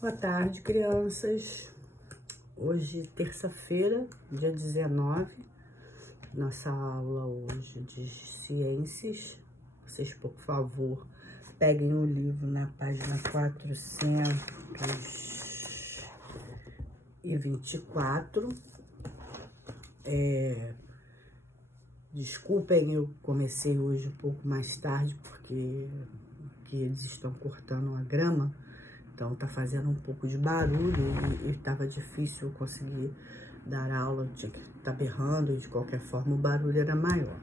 Boa tarde, crianças. Hoje, terça-feira, dia 19, nossa aula hoje de ciências. Vocês, por favor, peguem o livro na página 424. Desculpem, eu comecei hoje um pouco mais tarde, porque eles estão cortando a grama. Então, tá fazendo um pouco de barulho e tava difícil conseguir dar aula, tinha que estar berrando, e de qualquer forma o barulho era maior.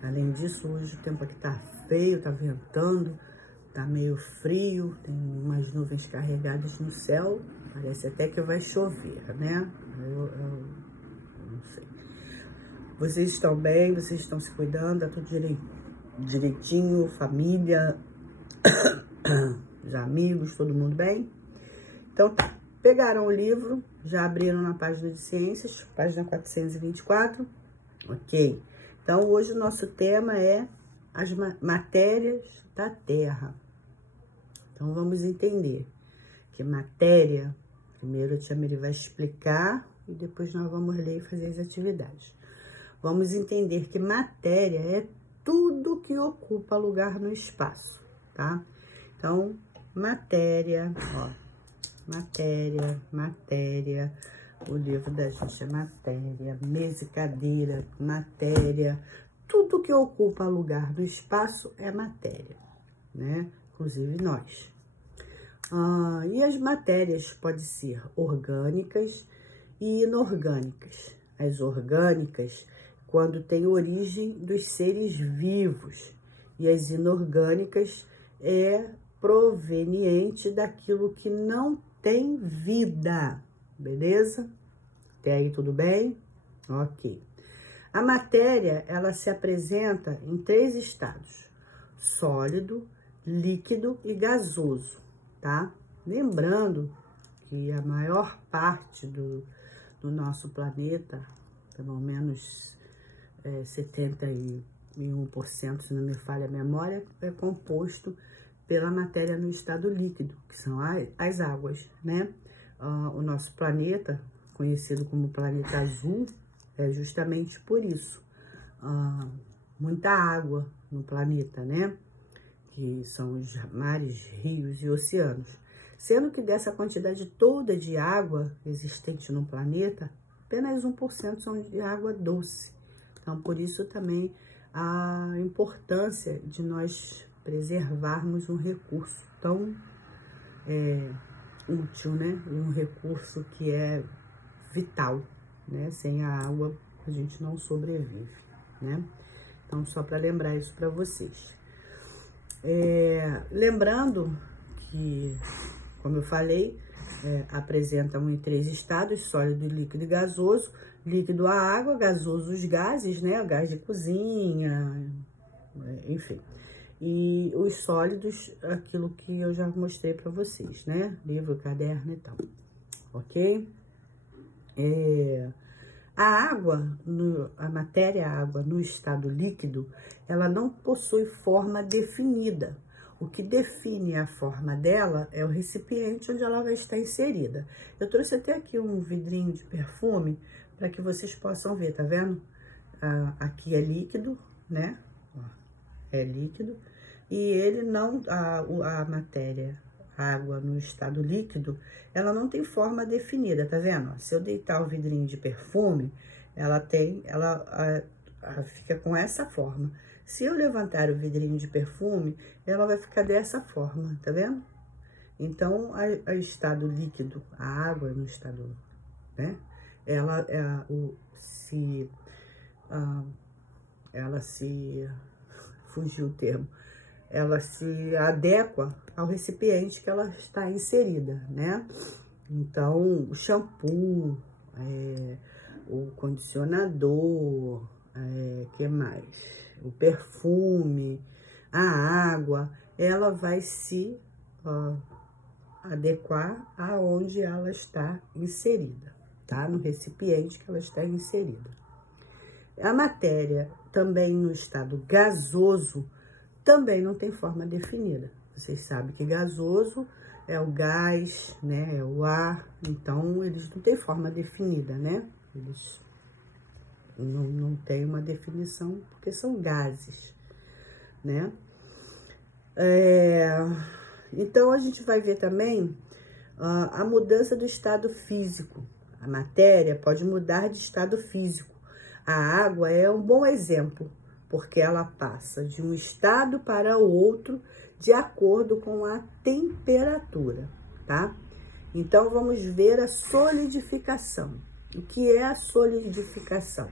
Além disso, hoje o tempo aqui tá feio, tá ventando, tá meio frio, tem umas nuvens carregadas no céu, parece até que vai chover, né? Eu não sei. Vocês estão bem? Vocês estão se cuidando? Tá tudo direitinho? Família, os amigos, todo mundo bem? Então, pegaram o livro, já abriram na página de ciências, página 424, ok? Então, hoje o nosso tema é as matérias da Terra. Então, vamos entender que matéria, primeiro a tia Miri vai explicar e depois nós vamos ler e fazer as atividades. Vamos entender que matéria é tudo que ocupa lugar no espaço, tá? Então, matéria, ó. Matéria, o livro da gente é matéria, mesa e cadeira, matéria, tudo que ocupa lugar no espaço é matéria, né? Inclusive nós. E as matérias podem ser orgânicas e inorgânicas. As orgânicas, quando tem origem dos seres vivos, e as inorgânicas é proveniente daquilo que não tem vida, beleza? Até aí tudo bem? Ok. A matéria, ela se apresenta em 3 estados: sólido, líquido e gasoso, tá? Lembrando que a maior parte do nosso planeta, pelo menos 71%, se não me falha a memória, é composto pela matéria no estado líquido, que são as águas, né? O nosso planeta, conhecido como planeta azul, é justamente por isso. Muita água no planeta, né? Que são os mares, rios e oceanos. Sendo que dessa quantidade toda de água existente no planeta, apenas 1% são de água doce. Então, por isso também a importância de nós preservarmos um recurso tão útil, né? Um recurso que é vital, né? Sem a água a gente não sobrevive, né? Então, só para lembrar isso para vocês. Lembrando que, como eu falei, apresentam em 3 estados: sólido, líquido e gasoso. Líquido a água, gasoso os gases, né? O gás de cozinha, enfim. E os sólidos, aquilo que eu já mostrei para vocês, né? Livro, caderno e tal, ok? A matéria água no estado líquido, ela não possui forma definida. O que define a forma dela é o recipiente onde ela vai estar inserida. Eu trouxe até aqui um vidrinho de perfume para que vocês possam ver, tá vendo? Aqui é líquido, né? É líquido. E ele não, a matéria, a água no estado líquido, ela não tem forma definida, tá vendo? Se eu deitar o vidrinho de perfume, ela fica com essa forma. Se eu levantar o vidrinho de perfume, ela vai ficar dessa forma, tá vendo? Então, a estado líquido, a água no estado, né? Ela fugiu o termo. Ela se adequa ao recipiente que ela está inserida, né? Então, o shampoo, o condicionador, que mais? O perfume, a água, ela vai se adequar aonde ela está inserida, tá? No recipiente que ela está inserida. A matéria, também no estado gasoso, também não tem forma definida. Vocês sabem que gasoso é o gás, né? É o ar. Então, eles não têm forma definida, né? Eles não têm uma definição porque são gases, né? Então, a gente vai ver também a mudança do estado físico. A matéria pode mudar de estado físico. A água é um bom exemplo, porque ela passa de um estado para o outro de acordo com a temperatura, tá? Então, vamos ver a solidificação. O que é a solidificação?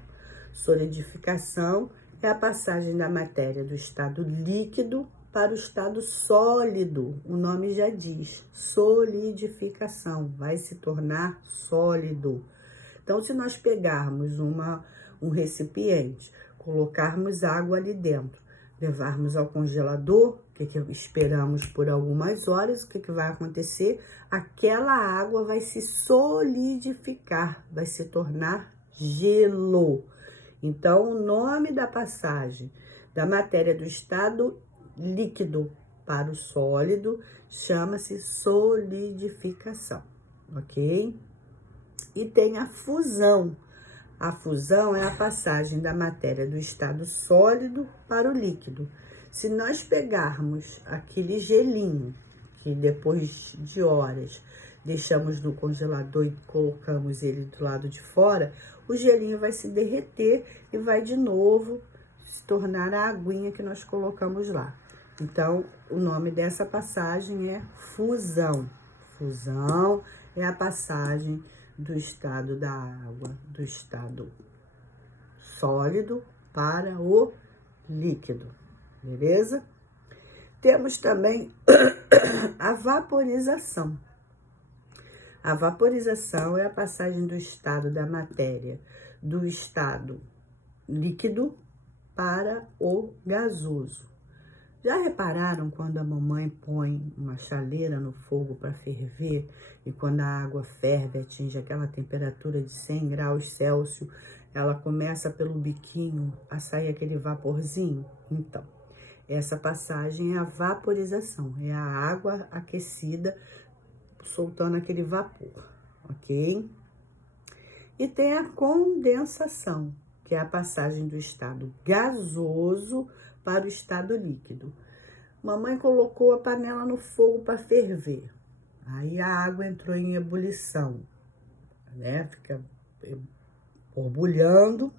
Solidificação é a passagem da matéria do estado líquido para o estado sólido. O nome já diz, solidificação, vai se tornar sólido. Então, se nós pegarmos um recipiente, colocarmos água ali dentro, levarmos ao congelador, que esperamos por algumas horas, o que vai acontecer? Aquela água vai se solidificar, vai se tornar gelo. Então, o nome da passagem da matéria do estado líquido para o sólido chama-se solidificação, ok? E tem a fusão. A fusão é a passagem da matéria do estado sólido para o líquido. Se nós pegarmos aquele gelinho, que depois de horas deixamos no congelador e colocamos ele do lado de fora, o gelinho vai se derreter e vai de novo se tornar a aguinha que nós colocamos lá. Então, o nome dessa passagem é fusão. Fusão é a passagem do estado da água, do estado sólido para o líquido, beleza? Temos também a vaporização. A vaporização é a passagem do estado da matéria do estado líquido para o gasoso. Já repararam quando a mamãe põe uma chaleira no fogo para ferver e quando a água ferve, atinge aquela temperatura de 100 graus Celsius, ela começa pelo biquinho a sair aquele vaporzinho? Então, essa passagem é a vaporização, é a água aquecida soltando aquele vapor, ok? E tem a condensação, que é a passagem do estado gasoso para o estado líquido. Mamãe colocou a panela no fogo para ferver. Aí a água entrou em ebulição, né? Fica borbulhando,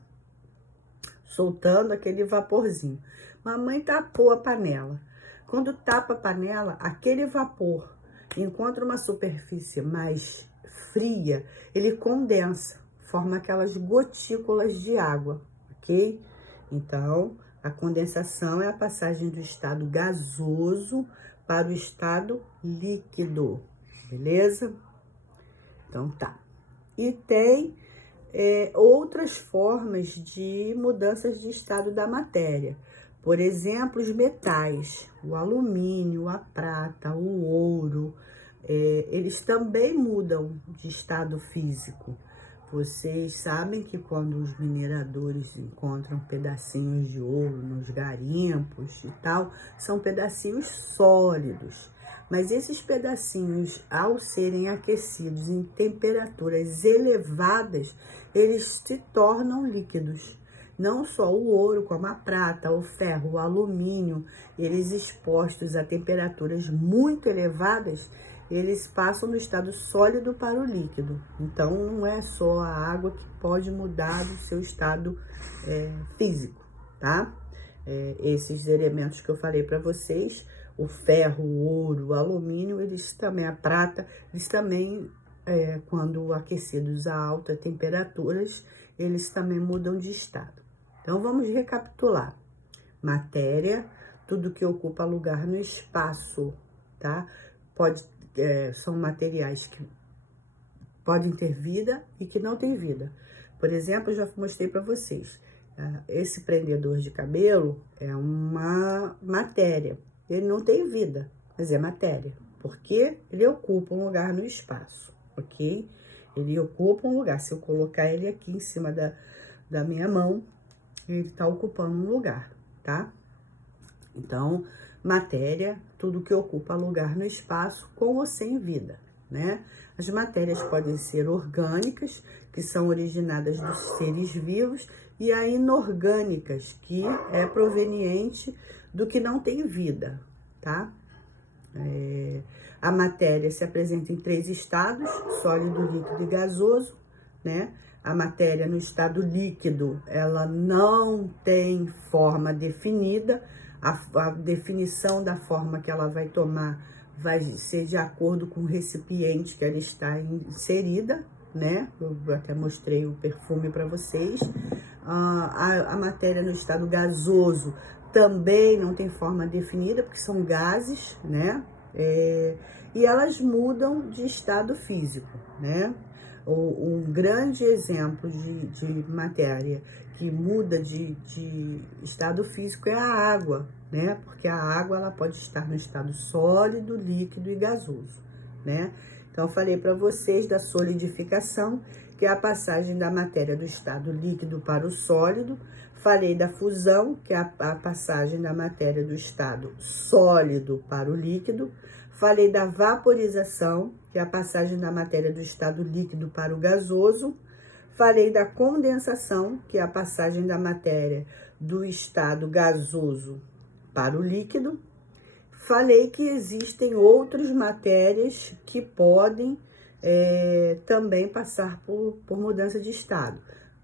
soltando aquele vaporzinho. Mamãe tapou a panela. Quando tapa a panela, aquele vapor encontra uma superfície mais fria, ele condensa, forma aquelas gotículas de água, ok? Então, a condensação é a passagem do estado gasoso para o estado líquido, beleza? Então, tá. E tem outras formas de mudanças de estado da matéria. Por exemplo, os metais, o alumínio, a prata, o ouro, eles também mudam de estado físico. Vocês sabem que quando os mineradores encontram pedacinhos de ouro nos garimpos e tal, são pedacinhos sólidos. Mas esses pedacinhos, ao serem aquecidos em temperaturas elevadas, eles se tornam líquidos. Não só o ouro, como a prata, o ferro, o alumínio, eles expostos a temperaturas muito elevadas, eles passam do estado sólido para o líquido. Então, não é só a água que pode mudar do seu estado físico, tá? Esses elementos que eu falei para vocês, o ferro, o ouro, o alumínio, eles também, a prata, eles também, quando aquecidos a altas temperaturas, eles também mudam de estado. Então, vamos recapitular. Matéria, tudo que ocupa lugar no espaço, tá? São materiais que podem ter vida e que não têm vida. Por exemplo, eu já mostrei para vocês. Esse prendedor de cabelo é uma matéria. Ele não tem vida, mas é matéria. Porque ele ocupa um lugar no espaço, ok? Ele ocupa um lugar. Se eu colocar ele aqui em cima da minha mão, ele está ocupando um lugar, tá? Então, matéria tudo que ocupa lugar no espaço, com ou sem vida, né? As matérias podem ser orgânicas, que são originadas dos seres vivos, e a inorgânicas, que é proveniente do que não tem vida, tá? A matéria se apresenta em 3 estados: sólido, líquido e gasoso, né? A matéria no estado líquido, ela não tem forma definida. A definição da forma que ela vai tomar vai ser de acordo com o recipiente que ela está inserida, né? Eu até mostrei o perfume para vocês. A matéria no estado gasoso também não tem forma definida, porque são gases, né? E elas mudam de estado físico, né? Um grande exemplo de matéria que muda de estado físico é a água, né? Porque a água ela pode estar no estado sólido, líquido e gasoso, né? Então, eu falei para vocês da solidificação, que é a passagem da matéria do estado líquido para o sólido. Falei da fusão, que é a passagem da matéria do estado sólido para o líquido. Falei da vaporização, que é a passagem da matéria do estado líquido para o gasoso. Falei da condensação, que é a passagem da matéria do estado gasoso para o líquido. Falei que existem outras matérias que podem também passar por mudança de estado,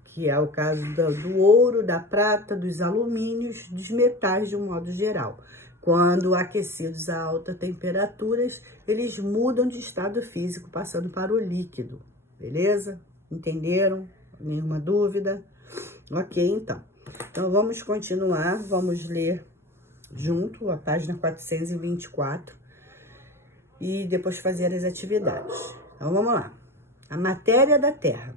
que é o caso do ouro, da prata, dos alumínios, dos metais de um modo geral. Quando aquecidos a altas temperaturas, eles mudam de estado físico, passando para o líquido, beleza? Entenderam? Nenhuma dúvida? Ok, então. Então, vamos continuar, vamos ler junto a página 424 e depois fazer as atividades. Então, vamos lá. A matéria da Terra.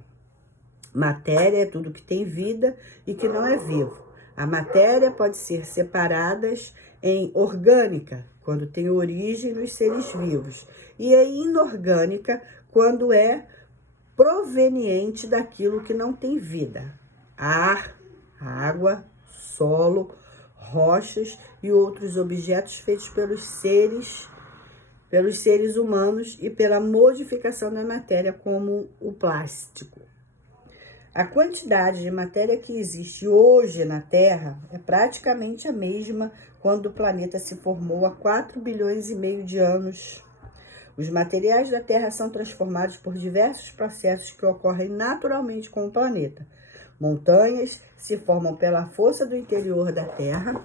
Matéria é tudo que tem vida e que não é vivo. A matéria pode ser separada em orgânica, quando tem origem nos seres vivos, e é inorgânica, quando é proveniente daquilo que não tem vida. Ar, água, solo, rochas e outros objetos feitos pelos seres humanos e pela modificação da matéria, como o plástico. A quantidade de matéria que existe hoje na Terra é praticamente a mesma quando o planeta se formou há 4,5 bilhões de anos. Os materiais da Terra são transformados por diversos processos que ocorrem naturalmente com o planeta. Montanhas se formam pela força do interior da Terra,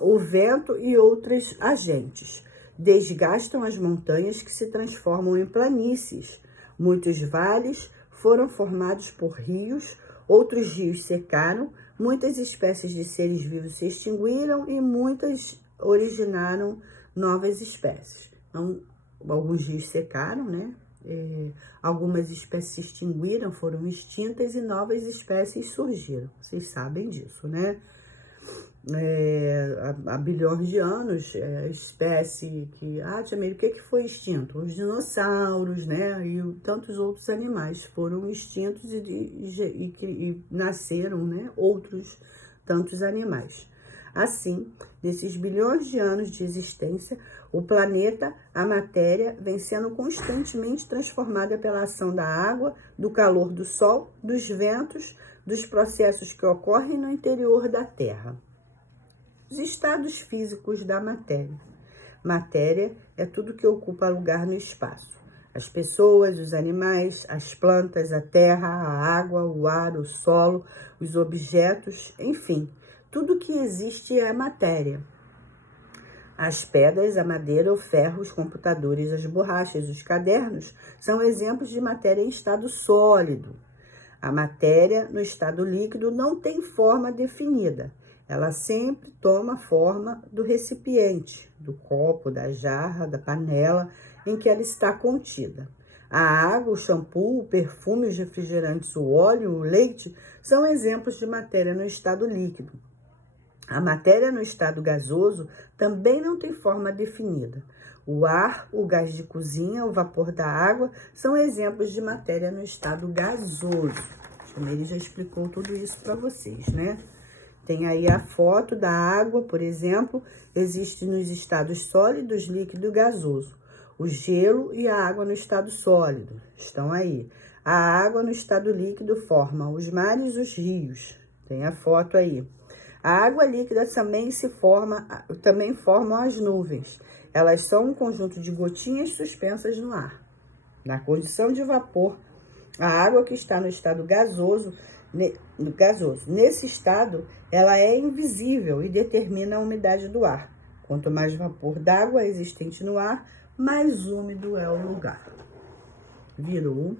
o vento e outros agentes desgastam as montanhas, que se transformam em planícies. Muitos vales foram formados por rios, outros rios secaram, muitas espécies de seres vivos se extinguiram e muitas originaram novas espécies. Então, alguns rios secaram, né? Algumas espécies se extinguiram, foram extintas e novas espécies surgiram. Vocês sabem disso, né? Há bilhões de anos, a espécie que... Tia Meire, o que foi extinto? Os dinossauros, né? E tantos outros animais foram extintos e nasceram, né? Outros tantos animais. Assim, nesses bilhões de anos de existência, o planeta, a matéria, vem sendo constantemente transformada pela ação da água, do calor do sol, dos ventos, dos processos que ocorrem no interior da Terra. Os estados físicos da matéria. Matéria é tudo que ocupa lugar no espaço. As pessoas, os animais, as plantas, a terra, a água, o ar, o solo, os objetos, enfim, tudo que existe é matéria. As pedras, a madeira, o ferro, os computadores, as borrachas, os cadernos são exemplos de matéria em estado sólido. A matéria, no estado líquido, não tem forma definida. Ela sempre toma a forma do recipiente, do copo, da jarra, da panela em que ela está contida. A água, o shampoo, o perfume, os refrigerantes, o óleo, o leite são exemplos de matéria no estado líquido. A matéria no estado gasoso também não tem forma definida. O ar, o gás de cozinha, o vapor da água são exemplos de matéria no estado gasoso. A Meire já explicou tudo isso para vocês, né? Tem aí a foto da água, por exemplo, existe nos estados sólidos, líquido e gasoso. O gelo e a água no estado sólido estão aí. A água no estado líquido forma os mares e os rios. Tem a foto aí. A água líquida também formam as nuvens. Elas são um conjunto de gotinhas suspensas no ar. Na condição de vapor, a água que está no estado gasoso, nesse estado, ela é invisível e determina a umidade do ar. Quanto mais vapor d'água existente no ar, mais úmido é o lugar. Virou.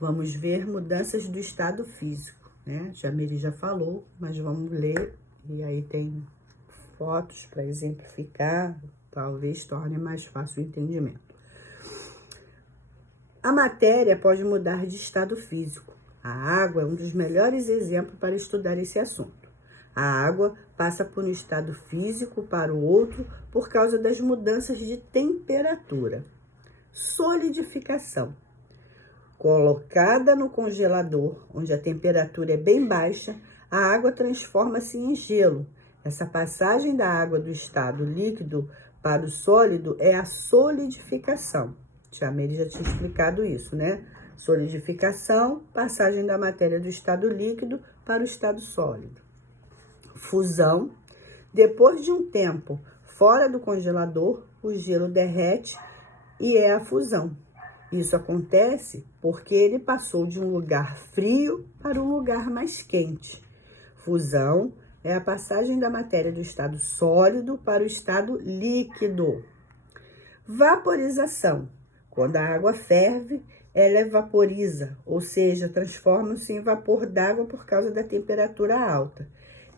Vamos ver mudanças do estado físico, né? Jamile já falou, mas vamos ler. E aí tem fotos para exemplificar, talvez torne mais fácil o entendimento. A matéria pode mudar de estado físico. A água é um dos melhores exemplos para estudar esse assunto. A água passa por um estado físico para o outro por causa das mudanças de temperatura. Solidificação. Colocada no congelador, onde a temperatura é bem baixa, a água transforma-se em gelo. Essa passagem da água do estado líquido para o sólido é a solidificação. Jamile já tinha explicado isso, né? Solidificação, passagem da matéria do estado líquido para o estado sólido. Fusão. Depois de um tempo fora do congelador, o gelo derrete e é a fusão. Isso acontece porque ele passou de um lugar frio para um lugar mais quente. Fusão é a passagem da matéria do estado sólido para o estado líquido. Vaporização. Quando a água ferve, ela evaporiza, ou seja, transforma-se em vapor d'água por causa da temperatura alta.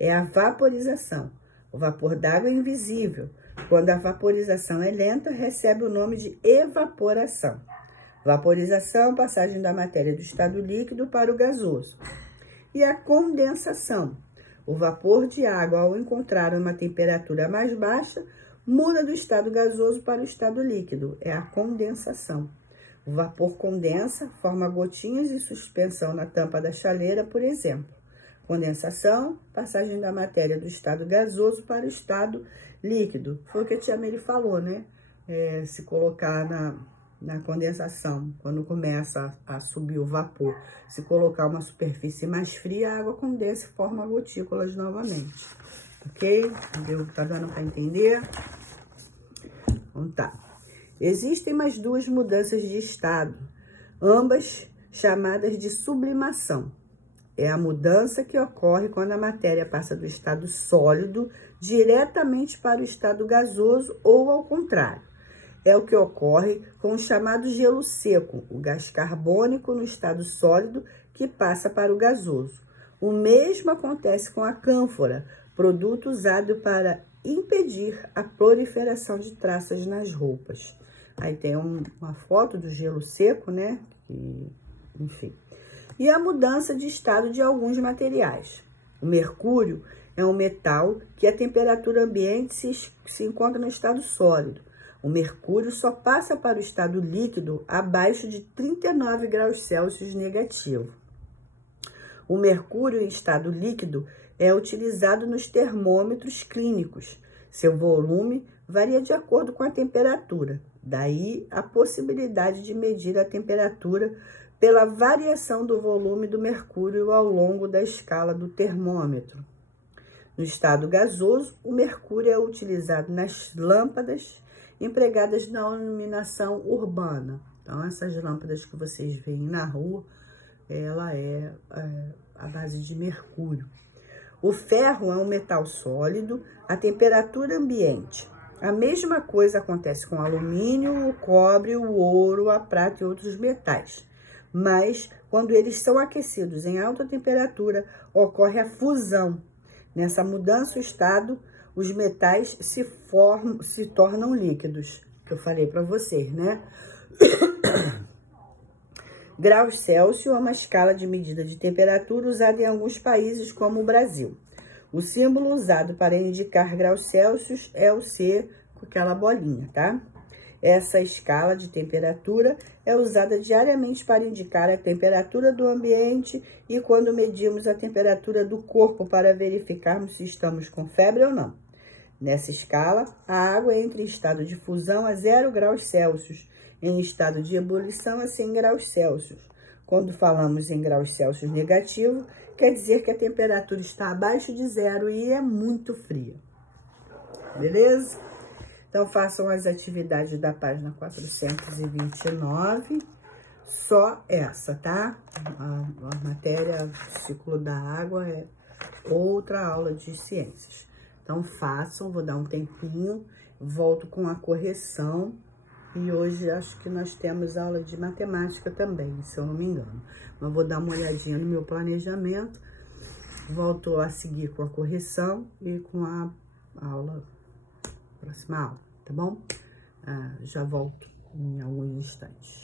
É a vaporização. O vapor d'água é invisível. Quando a vaporização é lenta, recebe o nome de evaporação. Vaporização, passagem da matéria do estado líquido para o gasoso. E a condensação. O vapor de água, ao encontrar uma temperatura mais baixa, muda do estado gasoso para o estado líquido. É a condensação. O vapor condensa, forma gotinhas em suspensão na tampa da chaleira, por exemplo. Condensação, passagem da matéria do estado gasoso para o estado líquido. Foi o que a tia Mary falou, né? Se colocar na condensação, quando começa a subir o vapor, se colocar uma superfície mais fria, a água condensa e forma gotículas novamente. Ok? Entendeu? Tá dando para entender? Então tá. Existem mais duas mudanças de estado, ambas chamadas de sublimação. É a mudança que ocorre quando a matéria passa do estado sólido diretamente para o estado gasoso ou ao contrário. É o que ocorre com o chamado gelo seco, o gás carbônico no estado sólido que passa para o gasoso. O mesmo acontece com a cânfora, produto usado para impedir a proliferação de traças nas roupas. Aí tem uma foto do gelo seco, né? Enfim. E a mudança de estado de alguns materiais. O mercúrio é um metal que a temperatura ambiente se encontra no estado sólido. O mercúrio só passa para o estado líquido abaixo de 39 graus Celsius negativo. O mercúrio em estado líquido é utilizado nos termômetros clínicos. Seu volume varia de acordo com a temperatura. Daí a possibilidade de medir a temperatura pela variação do volume do mercúrio ao longo da escala do termômetro. No estado gasoso, o mercúrio é utilizado nas lâmpadas empregadas na iluminação urbana. Então, essas lâmpadas que vocês veem na rua, ela é a base de mercúrio. O ferro é um metal sólido a temperatura ambiente. A mesma coisa acontece com o alumínio, o cobre, o ouro, a prata e outros metais. Mas, quando eles são aquecidos em alta temperatura, ocorre a fusão. Nessa mudança, o estado, os metais se tornam líquidos, que eu falei para vocês, né? Graus Celsius é uma escala de medida de temperatura usada em alguns países, como o Brasil. O símbolo usado para indicar graus Celsius é o C, com aquela bolinha, tá? Essa escala de temperatura é usada diariamente para indicar a temperatura do ambiente e quando medimos a temperatura do corpo para verificarmos se estamos com febre ou não. Nessa escala, a água entra em estado de fusão a 0 graus Celsius, em estado de ebulição a 100 graus Celsius. Quando falamos em graus Celsius negativo, quer dizer que a temperatura está abaixo de zero e é muito fria. Beleza? Então, façam as atividades da página 429, só essa, tá? A matéria, ciclo da água, é outra aula de ciências. Então, façam, vou dar um tempinho, volto com a correção. E hoje acho que nós temos aula de matemática também, se eu não me engano. Mas vou dar uma olhadinha no meu planejamento, volto a seguir com a correção e com a aula, próxima aula, tá bom? Já volto em alguns instantes.